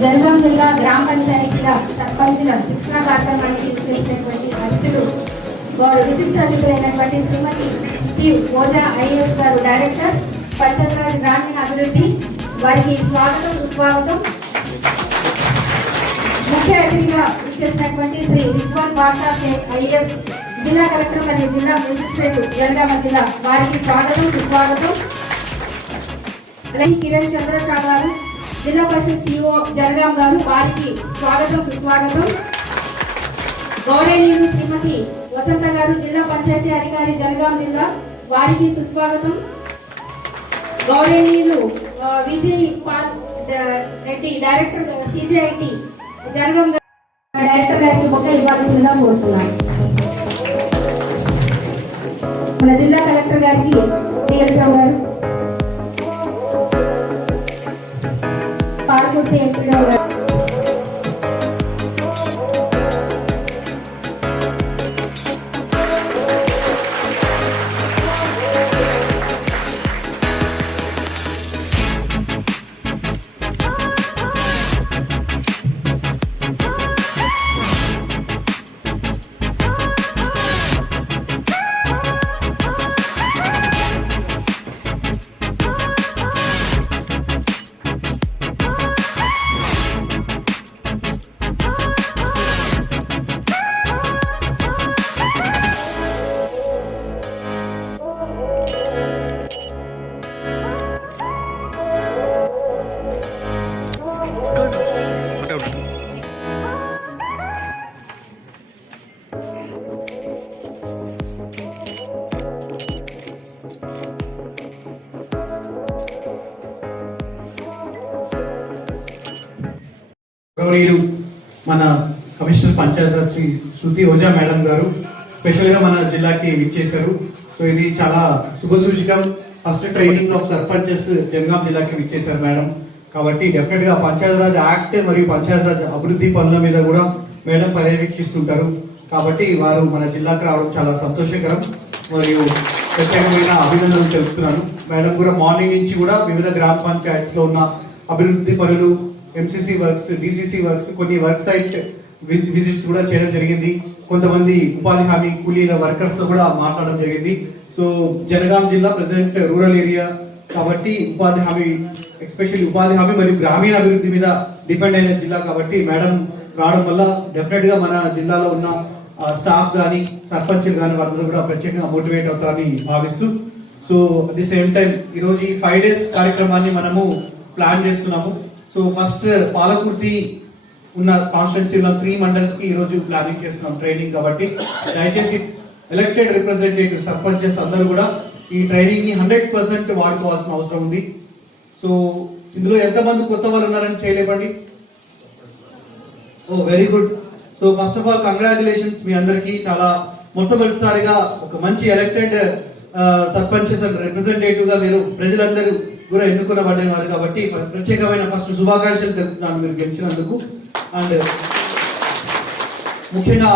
జనగాం జిల్లా గ్రామ పంచాయతీల సర్పంచుల శిక్షణ కార్యక్రమానికి చేసినటువంటి అతిథులు వారు విశిష్ట అతిథులైనటువంటి శ్రీమతి టి ఓజా ఐఏఎస్ గారు డైరెక్టర్ పంచాయతీరాజ్ గ్రామీణ అభివృద్ధి, వారికి స్వాగతం సుస్వాగతం. ముఖ్య అతిథిగా ఇచ్చేసినటువంటి శ్రీ రిజ్వాన్ బాషా ఐఏఎస్ జిల్లా కలెక్టర్ మరియు జిల్లా మేజిస్ట్రేట్ జనగామ జిల్లా, వారికి స్వాగతం సుస్వాగతం. అలాగే కిరణ్ చంద్రశా గారు జిల్లా పరిషత్ సిఇఓ జనగాం గారు, వారికి స్వాగతం సుస్వాగతం. గౌరవనీయులు శ్రీమతి వసంత గారు జిల్లా పంచాయతీ అధికారి జనగాం జిల్లా, వారికి సుస్వాగతం. గౌరవనీయులు Vijay Paul Reddy director CJIT Jangaon director గారికి మొక్క ఇవ్వాల్సిందిగా కోరుతున్నాను. మన జిల్లా కలెక్టర్ గారికి డిఎల్రావు గారు, పాల్గొంటే ఎంపీడో గారు, గౌరవనీయులు మన కమిషనర్ పంచాయతీరాజ్ శ్రీ శృతి ఓజా మేడం గారు స్పెషల్గా మన జిల్లాకి విచ్చేశారు. సో ఇది చాలా శుభసూచకం. First training of sarpanches Jangaon జిల్లాకి విచ్చేశారు మేడం. కాబట్టి డెఫినెట్గా పంచాయతీరాజ్ యాక్ట్ మరియు పంచాయతీరాజ్ అభివృద్ధి పనుల మీద కూడా మేడం పర్యవేక్షిస్తుంటారు. కాబట్టి వారు మన జిల్లాకు రావడం చాలా సంతోషకరం మరియు ప్రత్యేకమైన అభినందనలు తెలుపుతున్నాను. మేడం కూడా మార్నింగ్ నుంచి కూడా వివిధ గ్రామ పంచాయత్స్లో ఉన్న అభివృద్ధి పనులు, ఎంసీసీ వర్క్స్, డిసిసి వర్క్స్, కొన్ని వర్క్ సైట్ విజిట్స్ కూడా చేయడం జరిగింది. కొంతమంది ఉపాధి హామీ కూలీల వర్కర్స్ తో కూడా మాట్లాడడం జరిగింది. సో జనగాం జిల్లా ప్రెసెంట్ రూరల్ ఏరియా కాబట్టి ఉపాధి హామీ, ఎస్పెషల్లీ ఉపాధి హామీ మరియు గ్రామీణ అభివృద్ధి మీద డిపెండ్ అయిన జిల్లా కాబట్టి మేడం రావడం వల్ల డెఫినెట్ గా మన జిల్లాలో ఉన్న స్టాఫ్ కానీ సర్పంచులు కానీ వాళ్ళందరూ కూడా ప్రత్యేకంగా మోటివేట్ అవుతారని భావిస్తూ, so at the same time ఈరోజు ఈ 5 days కార్యక్రమాన్ని మనము ప్లాన్ చేస్తున్నాము. సో ఫస్ట్ పాలకుర్తి ఉన్న కాన్స్టిట్యున్సీ ఉన్న 3 మండల్స్ కి ఈరోజు ప్లానింగ్ చేస్తున్నాం ట్రైనింగ్. కాబట్టి దయచేసి ఎలక్టెడ్ రిప్రజెంటేటివ్ సర్పంచెస్ అందరూ కూడా ఈ ట్రైనింగ్ ని 100% వాడుకోవాల్సిన అవసరం ఉంది. సో ఇందులో ఎంతమంది కొత్త వాళ్ళు ఉన్నారని చేయలేపండి. Oh very good. So first of all congratulations మీ అందరికీ. చాలా మొట్టమొదటిసారిగా ఒక మంచి ఎలక్టెడ్ సర్పంచెస్ అండ్ రిప్రజెంటేటివ్ గా మీరు ప్రజలందరూ కూడా ఎన్నుకునబడిన వారు కాబట్టి ప్రత్యేకమైన ఫస్ట్ శుభాకాంక్షలు తెలుపుతున్నాను మీరు గెలిచినందుకు. అండ్ ముఖ్యంగా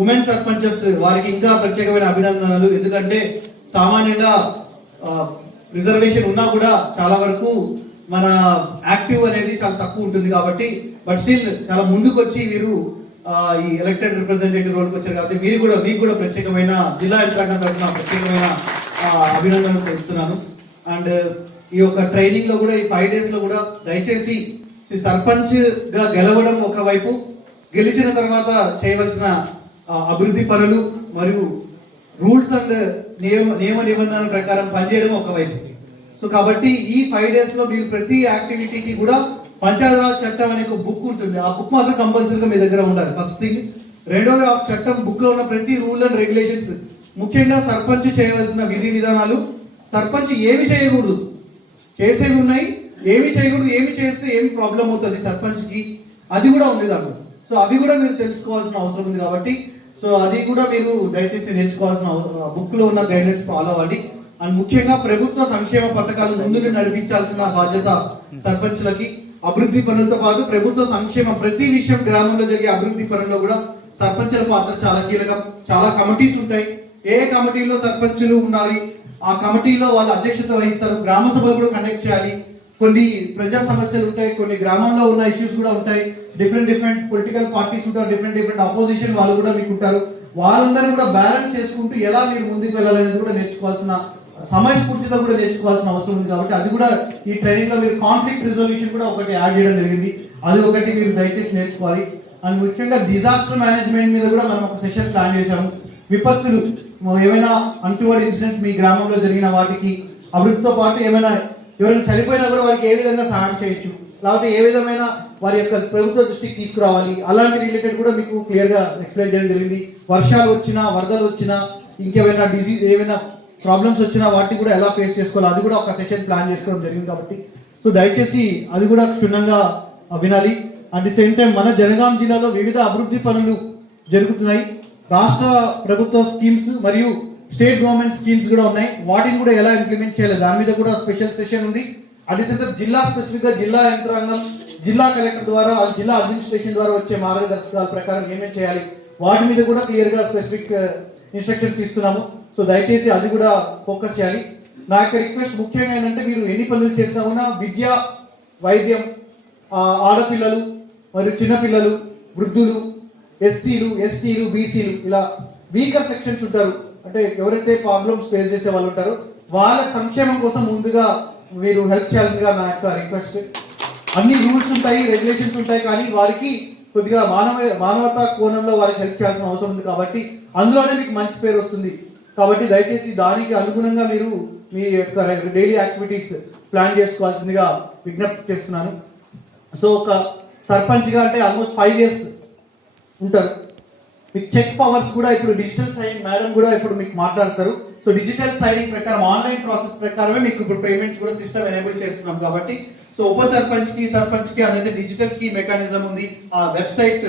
ఉమెన్ సర్పంచెస్ వారికి ఇంకా ప్రత్యేకమైన అభినందనలు. ఎందుకంటే సామాన్యంగా రిజర్వేషన్ ఉన్నా కూడా చాలా వరకు మన యాక్టివ్ అనేది చాలా తక్కువ ఉంటుంది కాబట్టి, బట్ స్టిల్ చాలా ముందుకు వచ్చి వీరు ఈ ఎలక్టెడ్ రిప్రజెంటేటివ్ రోల్కి వచ్చారు కాబట్టి మీకు కూడా ప్రత్యేకమైన జిల్లా యంత్రాంగం తరఫున ప్రత్యేకమైన అభినందనలు తెలుపుతున్నాను. అండ్ ఈ యొక్క ట్రైనింగ్ లో కూడా ఈ 5 days లో కూడా దయచేసి సర్పంచ్ గా గెలవడం ఒకవైపు, గెలిచిన తర్వాత చేయవలసిన అభివృద్ధి పనులు మరియు రూల్స్ అండ్ నియమ నిబంధనల ప్రకారం పనిచేయడం ఒకవైపు. సో కాబట్టి ఈ 5 days లో మీరు ప్రతి యాక్టివిటీకి కూడా పంచాయతీరాజ్ చట్టం అనే ఒక బుక్ ఉంటుంది. ఆ బుక్ మాత్రం కంపల్సరీగా మీ దగ్గర ఉండాలి ఫస్ట్ థింగ్. రెండోది ఆ చట్టం బుక్ లో ఉన్న ప్రతి రూల్ అండ్ రెగ్యులేషన్స్, ముఖ్యంగా సర్పంచ్ చేయవలసిన విధి విధానాలు, సర్పంచ్ ఏమి చేయకూడదు, చేసేవి ఉన్నాయి, ఏమి చేయకూడదు, ఏమి చేస్తే ఏమి ప్రాబ్లం అవుతుంది సర్పంచ్కి, అది కూడా ఉంది దాంట్లో. సో అవి కూడా మీరు తెలుసుకోవాల్సిన అవసరం ఉంది కాబట్టి సో అది కూడా మీరు దయచేసి నేర్చుకోవాల్సిన బుక్ లో ఉన్న గైడ్లైన్స్ ఫాలో అవ్వండి. అండ్ ముఖ్యంగా ప్రభుత్వ సంక్షేమ పథకాలు ముందు నడిపించాల్సిన బాధ్యత సర్పంచ్లకి. అభివృద్ధి పనులతో పాటు ప్రభుత్వ సంక్షేమ ప్రతి విషయం, గ్రామంలో జరిగే అభివృద్ధి పనుల్లో కూడా సర్పంచుల పాత్ర చాలా కీలకం. చాలా కమిటీస్ ఉంటాయి, ఏ కమిటీలో సర్పంచులు ఉండాలి, ఆ కమిటీలో వాళ్ళు అధ్యక్షత వహిస్తారు. గ్రామ సభలు కూడా కండక్ట్ చేయాలి. కొన్ని ప్రజా సమస్యలు ఉంటాయి, కొన్ని గ్రామంలో ఉన్న ఇష్యూస్ కూడా ఉంటాయి. డిఫరెంట్ పొలిటికల్ పార్టీస్ ఉంటారు, డిఫరెంట్ అపోజిషన్ వాళ్ళు కూడా మీకు ఉంటారు. వాళ్ళందరూ కూడా బ్యాలెన్స్ చేసుకుంటూ ఎలా మీరు ముందుకు వెళ్ళాలనేది కూడా నేర్చుకోవాల్సిన, సమయస్ఫూర్తితో కూడా నేర్చుకోవాల్సిన అవసరం ఉంది. కాబట్టి అది కూడా ఈ ట్రైనింగ్ లో మీరు కాన్ఫ్లిక్ట్ రిజల్యూషన్ కూడా ఒకటి యాడ్ చేయడం జరిగింది. అది ఒకటి మీరు దయచేసి నేర్చుకోవాలి. అండ్ ముఖ్యంగా డిజాస్టర్ మేనేజ్మెంట్ మీద కూడా మనం ఒక సెషన్ ప్లాన్ చేశాము. విపత్తులు, ఏమైనా అన్టువర్డ్ ఇన్సిడెంట్స్ మీ గ్రామంలో జరిగిన వాటికి, అభివృద్ధితో పాటు ఏమైనా ఎవరైనా చనిపోయినా కూడా వారికి ఏ విధంగా సహాయం చేయొచ్చు, లేకపోతే ఏ విధమైన వారి యొక్క ప్రభుత్వ దృష్టికి తీసుకురావాలి, అలాంటి రిలేటెడ్ కూడా మీకు క్లియర్గా ఎక్స్ప్లెయిన్ చేయడం జరిగింది. వర్షాలు వచ్చినా, వరదలు వచ్చినా, ఇంకేమైనా డిజీజ్, ఏమైనా ప్రాబ్లమ్స్ వచ్చినా వాటిని కూడా ఎలా ఫేస్ చేసుకోవాలి, అది కూడా ఒక సెషన్ ప్లాన్ చేసుకోవడం జరిగింది. కాబట్టి సో దయచేసి అది కూడా క్షుణ్ణంగా వినాలి. అట్ ది సేమ్ టైం మన జనగాం జిల్లాలో వివిధ అభివృద్ధి పనులు జరుగుతున్నాయి. రాష్ట్ర ప్రభుత్వ స్కీమ్స్ మరియు స్టేట్ గవర్నమెంట్ స్కీమ్స్ కూడా ఉన్నాయి. వాటిని కూడా ఎలా ఇంప్లిమెంట్ చేయాలి దాని మీద కూడా స్పెషల్ సెషన్ ఉంది. అట్ ది సేమ్ టైం జిల్లా స్పెసిఫిక్గా జిల్లా యంత్రాంగం, జిల్లా కలెక్టర్ ద్వారా, జిల్లా అడ్మినిస్ట్రేషన్ ద్వారా వచ్చే మార్గదర్శకాల ప్రకారం ఏమేమి చేయాలి వాటి మీద కూడా క్లియర్గా స్పెసిఫిక్ ఇన్స్ట్రక్షన్స్ ఇస్తున్నాము. సో దయచేసి అది కూడా ఫోకస్ చేయాలి. నా యొక్క రిక్వెస్ట్ ముఖ్యంగా ఏంటంటే, మీరు ఎన్ని పనులు చేసినా కూడా విద్య, వైద్యం, ఆడపిల్లలు మరియు చిన్నపిల్లలు, వృద్ధులు, ఎస్సీలు, ఎస్టీలు, బీసీలు, ఇలా వీకర్ సెక్షన్స్ ఉంటారు, అంటే ఎవరైతే ప్రాబ్లమ్స్ ఫేస్ చేసే వాళ్ళు ఉంటారో వాళ్ళ సంక్షేమం కోసం ముందుగా మీరు హెల్ప్ చేయాలిగా నా యొక్క రిక్వెస్ట్. అన్ని రూల్స్ ఉంటాయి, రెగ్యులేషన్స్ ఉంటాయి, కానీ వారికి కొద్దిగా మానవతా కోణంలో వారికి హెల్ప్ చేయాల్సిన అవసరం ఉంది. కాబట్టి అందులోనే మీకు మంచి పేరు వస్తుంది. కాబట్టి దయచేసి దానికి అనుగుణంగా మీరు మీ యొక్క డైలీ యాక్టివిటీస్ ప్లాన్ చేసుకోవాల్సిందిగా విజ్ఞప్తి చేస్తున్నాను. సో ఒక సర్పంచ్గా అంటే ఆల్మోస్ట్ 5 years ఉంటారు. మీకు చెక్ పవర్స్ కూడా ఇప్పుడు డిజిటల్ సైన్ మేడం కూడా ఇప్పుడు మీకు మాట్లాడతారు. సో డిజిటల్ సైనింగ్ ప్రకారం, ఆన్లైన్ ప్రాసెస్ ప్రకారమే మీకు ఇప్పుడు పేమెంట్స్ కూడా సిస్టమ్ ఎనేబుల్ చేస్తున్నాం. కాబట్టి సో ఉప సర్పంచ్కి, సర్పంచ్కి అనేది డిజిటల్ కీ మెకానిజం ఉంది. ఆ వెబ్సైట్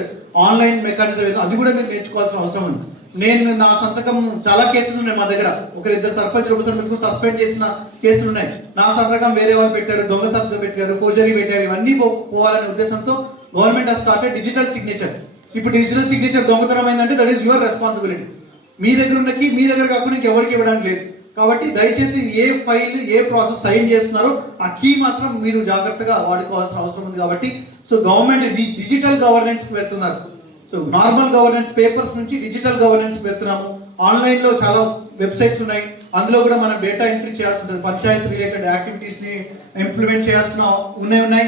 ఆన్లైన్ మెకానిజం ఏదో అది కూడా మీరు నేర్చుకోవాల్సిన అవసరం ఉంది. నేను నా సంతకం, చాలా కేసెస్ ఉన్నాయి మా దగ్గర, ఒకరిద్దరు సర్పంచ్, ఉప సర్పంచ్ సస్పెండ్ చేసిన కేసులు ఉన్నాయి. నా సంతకం వేరే వాళ్ళు పెట్టారు, దొంగ సంతకం పెట్టారు, ఫోర్జరీ పెట్టారు. ఇవన్నీ పోవాలనే ఉద్దేశంతో government has started digital signature. ఇప్పుడు డిజిటల్ సిగ్నేచర్ దొంగతనం అయిందంటే దట్ ఈస్ యువర్ రెస్పాన్సిబిలిటీ. మీ దగ్గర ఉన్న కీ మీ దగ్గర కాకుండా ఇంకెవరికి ఇవ్వడానికి లేదు. కాబట్టి దయచేసి ఏ ఫైల్, ఏ ప్రాసెస్ సైన్ చేస్తున్నారో ఆ కీ మాత్రం మీరు జాగ్రత్తగా వాడుకోవాల్సిన అవసరం ఉంది. కాబట్టి సో గవర్నమెంట్ డిజిటల్ గవర్నెన్స్కి వెళ్తున్నారు. సో నార్మల్ గవర్నెన్స్ పేపర్స్ నుంచి డిజిటల్ గవర్నెన్స్ వెళ్తున్నాము. ఆన్లైన్లో చాలా వెబ్సైట్స్ ఉన్నాయి, అందులో కూడా మనం డేటా ఎంట్రీ చేయాల్సి ఉంటుంది. పంచాయత్ రిలేటెడ్ యాక్టివిటీస్ని ఇంప్లిమెంట్ చేయాల్సిన ఉన్నాయి.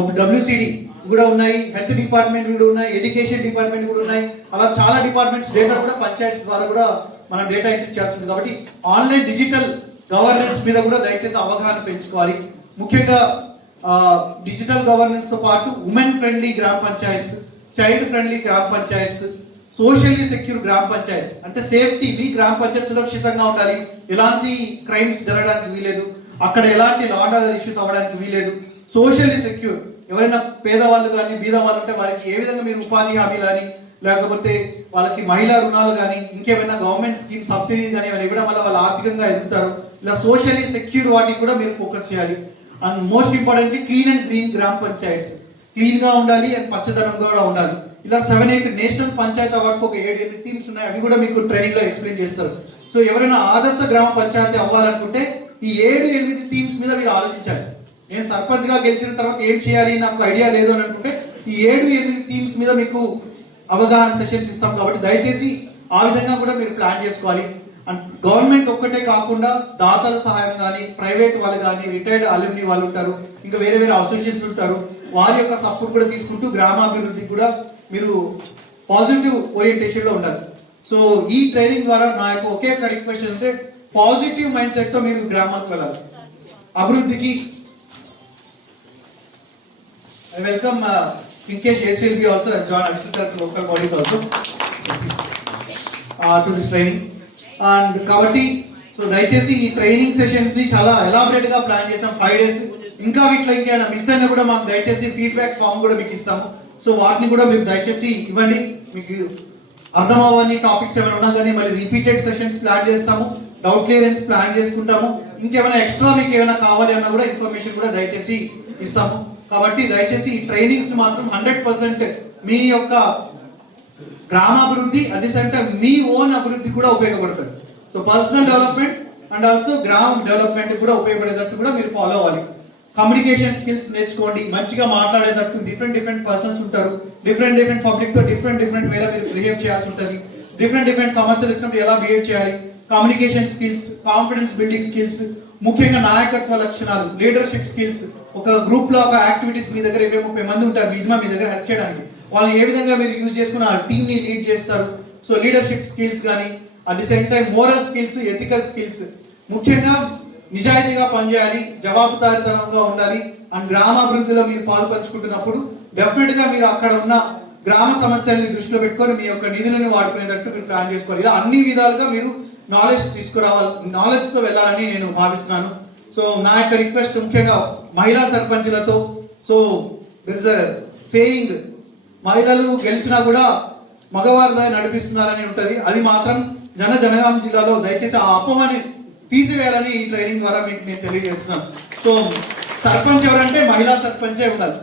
WCD కూడా ఉన్నాయి, హెల్త్ డిపార్ట్మెంట్ కూడా ఉన్నాయి, ఎడ్యుకేషన్ డిపార్ట్మెంట్ కూడా ఉన్నాయి. అలా చాలా డిపార్ట్మెంట్స్ డేటా కూడా పంచాయత్ ద్వారా కూడా మనం డేటా ఎంట్రీ చేయాల్సింది. కాబట్టి ఆన్లైన్ డిజిటల్ గవర్నెన్స్ మీద కూడా దయచేసి అవగాహన పెంచుకోవాలి. ముఖ్యంగా డిజిటల్ గవర్నెన్స్ తో పాటు ఉమెన్ ఫ్రెండ్లీ గ్రామ పంచాయత్స్, చైల్డ్ ఫ్రెండ్లీ గ్రామ పంచాయత్స్, సోషల్లీ సెక్యూర్ గ్రామ పంచాయత్స్, అంటే సేఫ్టీ, మీ గ్రామ పంచాయత్ సురక్షితంగా ఉండాలి, ఎలాంటి క్రైమ్స్ జరగడానికి వీలేదు, అక్కడ ఎలాంటి లా అండ్ ఆర్డర్ ఇష్యూస్ అవ్వడానికి వీలేదు. సోషల్లీ సెక్యూర్, ఎవరైనా పేదవాళ్ళు కానీ బీద వాళ్ళు ఉంటే వారికి ఏ విధంగా మీరు ఉపాధి హామీలు కానీ, లేకపోతే వాళ్ళకి మహిళా రుణాలు కానీ, ఇంకేమైనా గవర్నమెంట్ స్కీమ్ సబ్సిడీస్ కానీ ఇవ్వడం వల్ల వాళ్ళు ఆర్థికంగా ఎదుగుతారు. ఇలా సోషల్లీ సెక్యూర్ వాటికి కూడా మీరు ఫోకస్ చేయాలి. And most importantly clean and green గ్రామ పంచాయత్స్, క్లీన్గా ఉండాలి అండ్ పచ్చదనంగా కూడా ఉండాలి. ఇలా 7-8 నేషనల్ పంచాయత్ అవార్డ్స్ ఒక 7-8 థీమ్స్ ఉన్నాయి. అవి కూడా మీకు ట్రైనింగ్లో ఎక్స్ప్లెయిన్ చేస్తారు. సో ఎవరైనా ఆదర్శ గ్రామ పంచాయతీ అవ్వాలనుకుంటే ఈ 7-8 థీమ్స్ మీద మీరు ఆలోచించాలి. నేను సర్పంచ్గా గెలిచిన తర్వాత ఏం చేయాలి నాకు ఐడియా లేదు అని అనుకుంటే ఈ 7-8 థీమ్స్ మీద మీకు అవగాహన సెషన్స్ ఇస్తాం. కాబట్టి దయచేసి ఆ విధంగా కూడా మీరు ప్లాన్ చేసుకోవాలి. అండ్ గవర్నమెంట్ ఒక్కటే కాకుండా దాతల సహాయం కానీ, ప్రైవేట్ వాళ్ళు కానీ, రిటైర్డ్ అల్యూమిని వాళ్ళు ఉంటారు, ఇంకా వేరే వేరే అసోసియేషన్స్ ఉంటారు, వారి యొక్క సపోర్ట్ కూడా తీసుకుంటూ గ్రామాభివృద్ధికి కూడా మీరు పాజిటివ్ ఓరియంటేషన్లో ఉండాలి. సో ఈ ట్రైనింగ్ ద్వారా నా యొక్క ఒకే ఒక రిక్వెస్ట్ అంటే పాజిటివ్ మైండ్ సెట్ తో మీరు గ్రామాలకు వెళ్ళాలి, అభివృద్ధికి. ఐ వెల్కమ్ ఇంకేష్ ACLB also join additional local bodies also to this training. And కాబట్టి సో దయచేసి ఈ ట్రైనింగ్ సెషన్స్ ని చాలా ఎలాబరేట్ గా ప్లాన్ చేసాం 5 days. ఇంకా వీటిలో ఇంకేమైనా మిస్ అయినా కూడా మాకు దయచేసి ఫీడ్బ్యాక్ ఫామ్ కూడా మీకు ఇస్తాము. సో వాటిని కూడా మీరు దయచేసి ఇవ్వండి. మీకు అర్థం అవ్వని టాపిక్స్ ఏమైనా ఉన్నా కానీ మళ్ళీ రిపీటెడ్ సెషన్స్ ప్లాన్ చేస్తాము, డౌట్ క్లియరెన్స్ ప్లాన్ చేసుకుంటాము. ఇంకేమైనా ఎక్స్ట్రా మీకు ఏమైనా కావాలి అన్నా కూడా ఇన్ఫర్మేషన్ కూడా దయచేసి ఇస్తాము. కాబట్టి దయచేసి ఈ ట్రైనింగ్స్ మాత్రం 100% మీ యొక్క గ్రామాభివృద్ధి అట్ ది సేమ్ టైం మీ ఓన్ అభివృద్ధి కూడా ఉపయోగపడుతుంది. So personal development and also గ్రామ డెవలప్మెంట్ కూడా ఉపయోగపడేటట్టు కూడా మీరు ఫాలో అవ్వాలి. కమ్యూనికేషన్ స్కిల్స్ నేర్చుకోండి, మంచిగా మాట్లాడేటట్టు. డిఫరెంట్ పర్సన్స్ ఉంటారు, డిఫరెంట్ పబ్లిక్ తో డిఫరెంట్ వేలో మీరు బిహేవ్ చేయాల్సి ఉంటుంది. డిఫరెంట్ సమస్యలు వచ్చినప్పుడు ఎలా బిహేవ్ చేయాలి, communication skills, confidence building skills, ముఖ్యంగా నాయకత్వ లక్షణాలు, లీడర్షిప్ స్కిల్స్. ఒక గ్రూప్ లో ఒక యాక్టివిటీస్ మీ దగ్గర 20-30 మంది ఉంటారు మినిమం మీ దగ్గర హెల్ప్ చేయడానికి. వాళ్ళని ఏ విధంగా మీరు యూజ్ చేసుకుని ఆ టీమ్ ని లీడ్ చేస్తారు. సో లీడర్షిప్ స్కిల్స్ కానీ at the same time moral skills, ethical skills, ముఖ్యంగా నిజాయితీగా పనిచేయాలి, జవాబుదారీతనంగా ఉండాలి. అండ్ గ్రామాభివృద్ధిలో మీరు పాల్పంచుకుంటున్నప్పుడు డెఫినెట్ గా మీరు అక్కడ ఉన్న గ్రామ సమస్యల్ని దృష్టిలో పెట్టుకొని మీ యొక్క నిధులను వాడుకునేటట్టు మీరు ప్లాన్ చేసుకోవాలి. ఇలా అన్ని విధాలుగా మీరు నాలెడ్జ్ తీసుకురావాలి, నాలెడ్జ్ తో వెళ్ళాలని నేను భావిస్తున్నాను. సో నా యొక్క రిక్వెస్ట్ ముఖ్యంగా మహిళా సర్పంచులతో. So there is a saying, మహిళలు గెలిచినా కూడా మగవారిగా నడిపిస్తున్నారని ఉంటది. అది మాత్రం జనగాం జిల్లాలో దయచేసి ఆ అపోహని తీసివేయాలని ఈ ట్రైనింగ్ ద్వారా మీకు నేను తెలియజేస్తున్నాను. సో సర్పంచ్ ఎవరంటే మహిళా సర్పంచే ఉండాలి.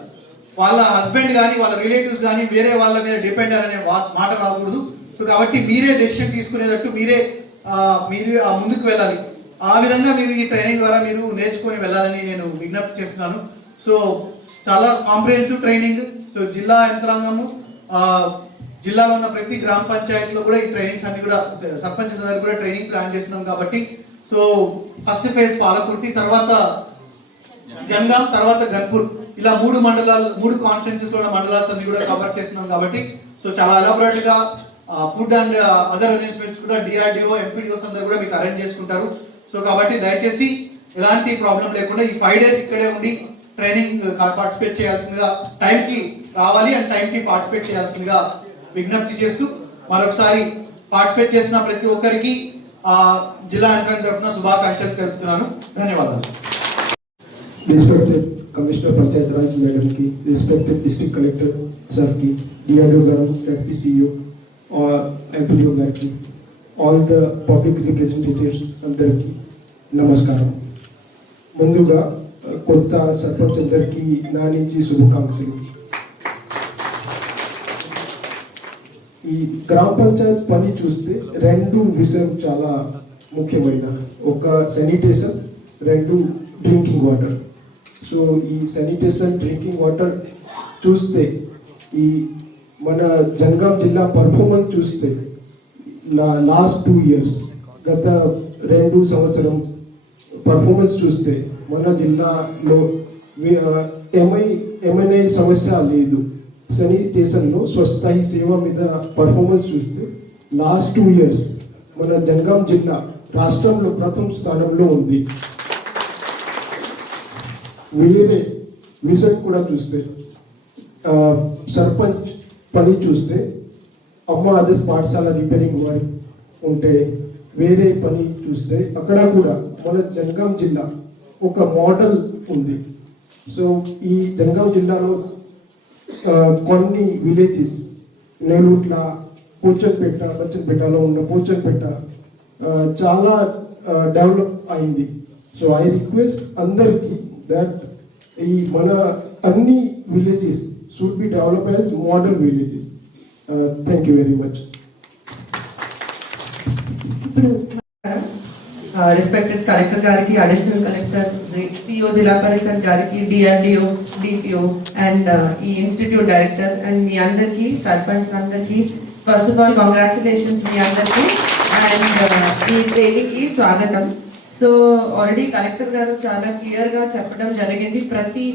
వాళ్ళ హస్బెండ్ కానీ వాళ్ళ రిలేటివ్స్ కానీ వేరే వాళ్ళ మీద డిపెండ్ అనే మాట రాకూడదు. సో కాబట్టి మీరే డెసిషన్ తీసుకునేటట్టు మీరే ముందుకు వెళ్ళాలి. ఆ విధంగా మీరు ఈ ట్రైనింగ్ ద్వారా మీరు నేర్చుకొని వెళ్ళాలని నేను విజ్ఞప్తి చేస్తున్నాను. సో చాలా కాంప్రిహెన్సివ్ ట్రైనింగ్. సో జిల్లా యంత్రాంగము, జిల్లాలో ఉన్న ప్రతి గ్రామ పంచాయతీలో కూడా ఈ ట్రైనింగ్స్ అన్ని కూడా సర్పంచెస్ దగ్గర కూడా ట్రైనింగ్ ప్లాన్ చేస్తున్నాం. కాబట్టి సో ఫస్ట్ ఫేజ్ పాలకుర్తి, తర్వాత జనగాం, తర్వాత గన్పూర్, ఇలా 3 మండలాలు, 3 కాన్స్టిట్యున్సీస్ లో మండలాస్ అన్ని కూడా కవర్ చేస్తున్నాం. కాబట్టి సో చాలా ఎలాబరేట్ గా ఫుడ్ అండ్ అదర్ అరేంజ్మెంట్స్ కూడా డిఆర్డిఓ, ఎంపీడీఓస్ అందరూ కూడా మీకు అరేంజ్ చేసుకుంటారు. సో కాబట్టి దయచేసి ఎలాంటి ప్రాబ్లం లేకుండా ఈ 5 days ఇక్కడే ఉండి ట్రైనింగ్ పార్టిసిపేట్ చేయాల్సిందిగా, టైంకి రావాలి అండ్ టైంకి పార్టిసిపేట్ చేయాల్సిందిగా విజ్ఞప్తి చేస్తూ మరొకసారి పార్టిసిపేట్ చేసిన ప్రతి ఒక్కరికి జిల్లా యంత్రాంగం తరఫున శుభాకాంక్షలు తెలుపుతున్నాను. ధన్యవాదాలు. Respected Commissioner Panchayat Raj Madam ki, respected District Collector Sir ki, DRDO Garu, Deputy CEO, or MPDO Garu ki, all the public representatives అందరికి నమస్కారం. ముందుగా కొత్త సర్పంచ్ అందరికి నా నుంచి శుభాకాంక్షలు. ఈ గ్రామ పంచాయత్ పని చూస్తే 2 విషయం చాలా ముఖ్యమైన, ఒక శానిటేషన్, 2 డ్రింకింగ్ వాటర్. సో ఈ శానిటేషన్, డ్రింకింగ్ వాటర్ చూస్తే ఈ మన జనగాం జిల్లా పర్ఫార్మెన్స్ చూస్తే లాస్ట్ 2 years, గత 2 సంవత్సరం పర్ఫార్మెన్స్ చూస్తే మన జిల్లాలో ఏమైనా సమస్య లేదు. శానిటేషన్లో స్వచ్ఛత హీ సేవ మీద పర్ఫార్మెన్స్ చూస్తే లాస్ట్ 2 years మన జనగాం జిల్లా రాష్ట్రంలో ప్రథమ స్థానంలో ఉంది. వేరే మిషన్ కూడా చూస్తే సర్పంచ్ పని చూస్తే అమ్మ ఆదర్శ పాఠశాల రిపేరింగ్ వర్క్ ఉంటే, వేరే పని చూస్తే అక్కడ కూడా మన జనగాం జిల్లా ఒక మోడల్ ఉంది. సో ఈ జనగాం జిల్లాలో కొన్ని విలేజెస్, నేలూట్ల, పోచంపేటలో ఉన్న పోచంపేట చాలా డెవలప్ అయింది. సో ఐ రిక్వెస్ట్ అందరికీ దట్ ఈ మన అన్ని villages should be develop as model villages. Thank you very much. Respected collector గారికి, అడిషనల్ కలెక్టర్, సిఓ జిల్లా పరిషత్ గారికి, డిఆర్డిఓ, డిపిఓ అండ్ ఈ ఇన్స్టిట్యూట్ డైరెక్టర్ అండ్ మీ అందరికీ, సర్పంచ్ అందరికీ ఫస్ట్ ఆఫ్ ఆల్ కంగ్రాచులేషన్స్ మీ అందరికీ అండ్ ఈ ట్రైనింగ్కి స్వాగతం. సో ఆల్రెడీ కలెక్టర్ గారు చాలా క్లియర్గా చెప్పడం జరిగింది. ప్రతి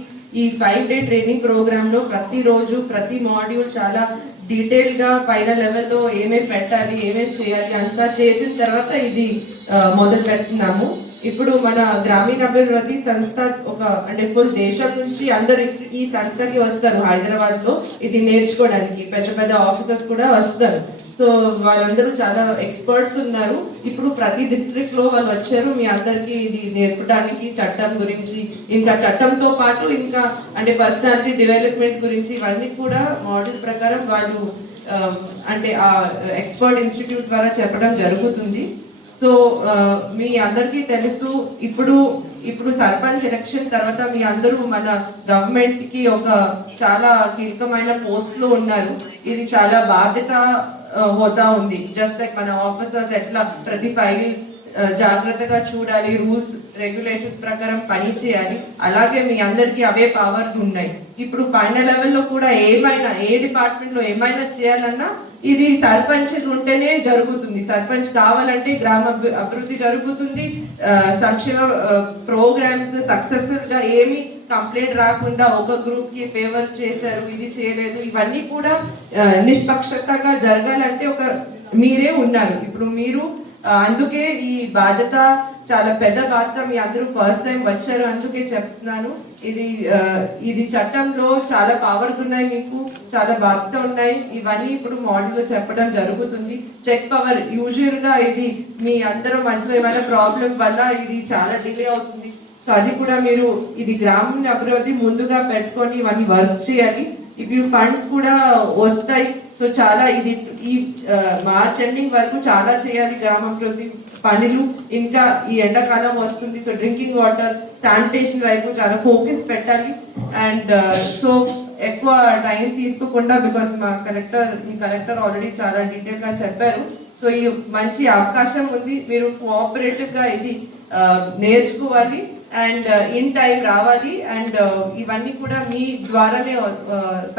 ఈ 5-day ట్రైనింగ్ ప్రోగ్రామ్ లో ప్రతిరోజు ప్రతి మాడ్యూల్ చాలా డీటెయిల్ గా పైన లెవెల్లో ఏమేమి పెట్టాలి ఏమేమి చేయాలి అంతా చేసిన తర్వాత ఇది మొదలు పెడుతున్నాము. ఇప్పుడు మన గ్రామీణాభివృద్ధి సంస్థ అంటే ఫుల్ దేశం నుంచి అందరు ఈ సంస్థకి వస్తారు హైదరాబాద్ లో ఇది నేర్చుకోవడానికి. పెద్ద పెద్ద ఆఫీసర్స్ కూడా వస్తారు. సో వాళ్ళందరూ చాలా ఎక్స్పర్ట్స్ ఉన్నారు. ఇప్పుడు ప్రతి డిస్ట్రిక్ట్ లో వాళ్ళు వచ్చారు మీ అందరికి ఇది నేర్పడానికి, చట్టం గురించి, ఇంకా చట్టంతో పాటు ఇంకా అంటే పర్సనాలిటీ డెవలప్మెంట్ గురించి ఇవన్నీ కూడా మోడల్ ప్రకారం వాళ్ళు అంటే ఆ ఎక్స్పర్ట్ ఇన్స్టిట్యూట్ ద్వారా చెప్పడం జరుగుతుంది. సో మీ అందరికీ తెలుసు ఇప్పుడు సర్పంచ్ ఎలక్షన్ తర్వాత మీ అందరూ మన గవర్నమెంట్ కి ఒక చాలా కీలకమైన పోస్ట్ లో ఉన్నారు. ఇది చాలా బాధ్యత హోదా ఉంది. జస్ట్ లైక్ మన ఆఫీసర్స్ ఎట్లా ప్రతి ఫైల్ జాగ్రత్తగా చూడాలి, రూల్స్ రెగ్యులేషన్స్ ప్రకారం పని చేయాలి, అలాగే మీ అందరికి అవే పవర్స్ ఉన్నాయి. ఇప్పుడు పైన లెవెల్లో కూడా ఏమైనా ఏ డిపార్ట్మెంట్ లో ఏమైనా చేయాలన్నా ఇది సర్పంచ్ ఉంటేనే జరుగుతుంది. సర్పంచ్ కావాలంటే గ్రామ అభివృద్ధి జరుగుతుంది. సంక్షేమ ప్రోగ్రామ్స్ సక్సెస్ఫుల్ గా ఏమి కంప్లైంట్ రాకుండా ఒక గ్రూప్ కి ఫేవర్ చేశారు, ఇది చేయలేదు, ఇవన్నీ కూడా నిష్పక్షతంగా జరగాలంటే మీరే ఉన్నారు. ఇప్పుడు మీరు అందుకే ఈ బాధ్యత చాలా పెద్ద బాధ్యత. మీ అందరూ ఫస్ట్ టైం వచ్చారు అందుకే చెప్తున్నాను. ఇది చట్టంలో చాలా పవర్స్ ఉన్నాయి, మీకు చాలా బాధ్యత ఉన్నాయి. ఇవన్నీ ఇప్పుడు మోడల్ లో చెప్పడం జరుగుతుంది. చెక్ పవర్ యూజువల్ గా ఇది మీ అందరూ మధ్యలో ఏమైనా ప్రాబ్లం వల్ల ఇది చాలా డిలే అవుతుంది. సో అది కూడా మీరు ఇది గ్రామీణ అభివృద్ధి ముందుగా పెట్టుకొని ఇవన్నీ వర్క్స్ చేయాలి. ఇప్పుడు ఫండ్స్ కూడా వస్తాయి. సో చాలా ఇది ఈ మార్చ్ ఎండింగ్ వరకు చాలా చేయాలి గ్రామాభివృద్ధి పనులు. ఇంకా ఈ ఎండాకాలం వస్తుంది. సో డ్రింకింగ్ వాటర్, శానిటేషన్ వైపు చాలా ఫోకస్ పెట్టాలి. అండ్ సో ఎక్కువ టైం తీసుకోకుండా, బికాస్ మీ కలెక్టర్ ఆల్రెడీ చాలా డీటెయిల్ గా చెప్పారు. సో ఈ మంచి అవకాశం ఉంది. మీరు కోఆపరేటివ్ గా ఇది నేర్చుకోవాలి అండ్ ఇన్ టైం రావాలి. అండ్ ఇవన్నీ కూడా మీ ద్వారానే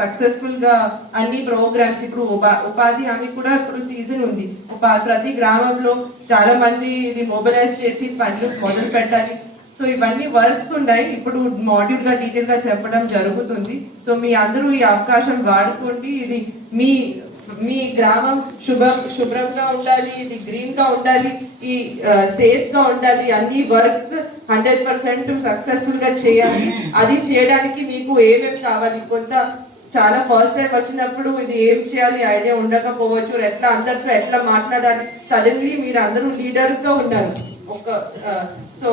సక్సెస్ఫుల్ గా అన్ని ప్రోగ్రామ్స్. ఇప్పుడు ఉపాధి హామీ కూడా ఇప్పుడు సీజన్ ఉంది. ప్రతి గ్రామంలో చాలా మంది ఇది మొబిలైజ్ చేసి పనులు మొదలు పెట్టాలి. సో ఇవన్నీ వర్క్స్ ఉన్నాయి. ఇప్పుడు మాడ్యూల్ గా డీటెయిల్ గా చెప్పడం జరుగుతుంది. సో మీ అందరూ ఈ అవకాశం వాడుకోండి. ఇది మీ గ్రామం శుభ్రంగా ఉండాలి, ఇది గ్రీన్ గా ఉండాలి, ఈ సేఫ్ గా ఉండాలి. అన్ని వర్క్స్ 100% సక్సెస్ఫుల్ గా చేయాలి. అది చేయడానికి మీకు ఏమేమి కావాలి, చాలా ఫస్ట్ టైం వచ్చినప్పుడు ఇది ఏం చేయాలి ఐడియా ఉండకపోవచ్చు, అందరితో ఎట్లా మాట్లాడాలి. సడన్లీ మీరు అందరూ లీడర్స్ గా ఉన్నారు. సో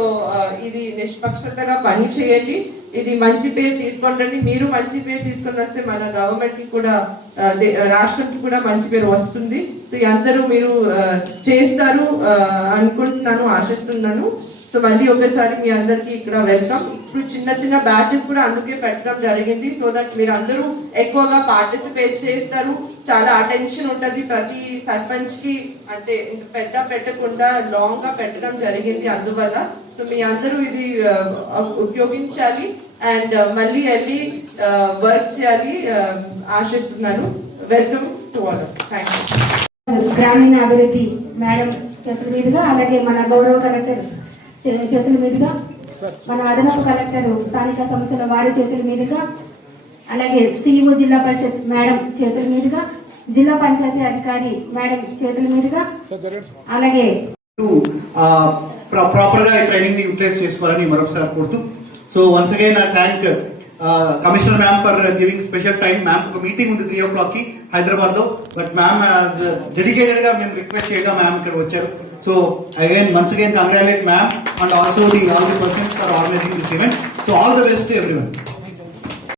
ఇది నిష్పక్షతగా పని చేయండి. ఇది మంచి పేరు తీసుకొని మీరు మంచి పేరు తీసుకొని వస్తే మన గవర్నమెంట్ కి కూడా రాష్ట్రానికి కూడా మంచి పేరు వస్తుంది. సో అందరూ మీరు చేస్తారు అనుకుంటున్నాను, ఆశిస్తున్నాను. సో మళ్ళీ ఒకసారి మీ అందరికి ఇక్కడ వెల్కమ్. ఇప్పుడు చిన్న చిన్న బ్యాచెస్ కూడా అందుకే పెట్టడం జరిగింది. సో దట్ మీరు అందరూ ఎక్కువగా పార్టిసిపేట్ చేస్తారు. చాలా అటెన్షన్ ఉంటుంది ప్రతి సర్పంచ్ కి. అంటే పెద్ద పెట్టకుండా లాంగ్ గా పెట్టడం జరిగింది అందువల్ల. సో మీ అందరూ ఇది ఉపయోగించాలి అండ్ మళ్ళీ వెళ్ళి వర్క్ చేయాలి ఆశిస్తున్నాను. Welcome to all. Thank you. గ్రామీణ అభివృద్ధి మేడం చేతుల మీదుగా, అలాగే మన గౌరవ కలెక్టర్ చేతుల మీదుగా, మన అదనపు కలెక్టర్ స్థానిక సంస్థల వారి చేతుల మీదుగా, అలాగే సిఇఓ జిల్లా పరిషత్ మేడం చేతుల మీదుగా, జిల్లా పంచాయతీ అధికారి మేడం చేతుల మీదుగా, అలాగే ప్రాపర్ గా ట్రైనింగ్ ని యూటిలైజ్ చేసుకోవాలని మరొకసారి కోరుతూ, so once again I thank commissioner ma'am for giving special time. Ma'am ఒక మీటింగ్ ఉంది 3 o'clock కి హైదరాబాద్ లో, బట్ మ్యామ్ డెడికేటెడ్ గా మేము రిక్వెస్ట్ చేయగా మ్యామ్ ఇక్కడ వచ్చారు. So again, once again, congratulate ma'am and also all the persons for organizing this event. So all the best to everyone.